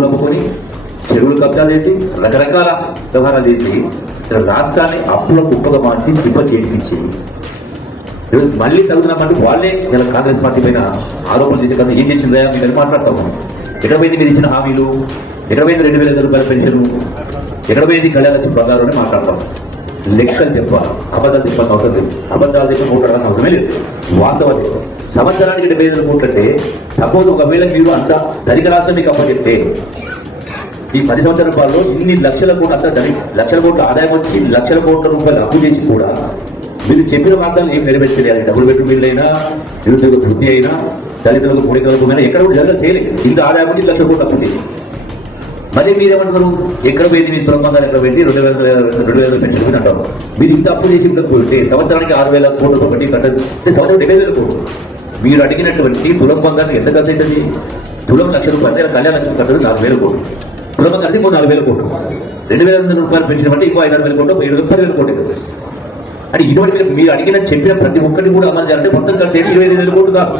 భూములు అమ్ముకొని చెరువులు కబ్జాలు చేసి రకరకాల వ్యవహారాలు చేసి రాష్ట్రాన్ని అప్పుల కుప్పగా మార్చి తిప్ప చేయించి మళ్ళీ తగుతున్నామంటే వాళ్ళే ఇలా కాంగ్రెస్ పార్టీ పైన ఆరోపణలు చేసే కదా ఏం చేసిందా మీరు మాట్లాడతాము. ఎక్కడ పోయింది మీరు ఇచ్చిన హామీలు, ఎక్కడ పోయింది 2,000 రూపాయల పెన్షన్, ఎక్కడ పోయింది కళ్యాణ లక్ష్మి ప్రకారం అని మాట్లాడతాం. లెక్కలు చెప్పాలి, అబద్ధాలు చెప్పాల్సిన అవసరం లేదు. అబద్ధాలు చెప్పి ఓటాడాల్సిన అవసరమే లేదు. వాస్తవాలు సంవత్సరానికి 70,000 కోట్లు అంటే సపోజ్ ఒకవేళ మీరు అంత ధనిక రాష్ట్రం మీకు అప్పచెప్తే ఈ 10 సంవత్సరాల పాలలో ఇన్ని లక్షల కోట్లు అంత లక్షల కోట్ల ఆదాయం వచ్చి లక్షల కోట్ల రూపాయలు అప్పు చేసి కూడా మీరు చెప్పిన వాగ్దానం ఏం నెరవేర్చలేదు. డబుల్ బెడ్రూమ్ ఇల్లు అయినా, నిరుద్యోగ వృద్ధి అయినా, దళితులకు మూడికలకు అయినా ఎక్కడ కూడా జరగదు చేయలేదు. ఇంత ఆదాయం వచ్చి 1,00,000 కోట్లు అప్పు చేసి మరి మీరేమంటారు, ఎక్కడ పోయింది మీ తులంబంగారు ఎక్కడ పోయింది 2,000 పెన్షన్ అంటారు. మీరు ఇంత అప్పు చేసి పోతే సంవత్సరానికి 6,000 కోట్లు ఒకటి కట్టదు, సంవత్సరం 70,000 కోట్లు. మీరు అడిగినటువంటి తులం బంగారం ఎంత ఖర్చు అవుతుంది? తులం 1,00,000 రూపాయలు, కళ్యాణ లక్ష్మి కట్టదు 4,000 కోట్లు. తులం కలిసి 4,000 కోట్లు. 2,200 రూపాయలు పెన్షన్ అంటే ఇంకో 5,000 కోట్లు, 10,000 కోట్లు అంటే ఇటువంటి మీరు అడిగిన చెప్పిన ప్రతి ఒక్కటి కూడా అమలు చేయాలంటే మొత్తం ఖర్చు 25,000 కోట్లు కాదు.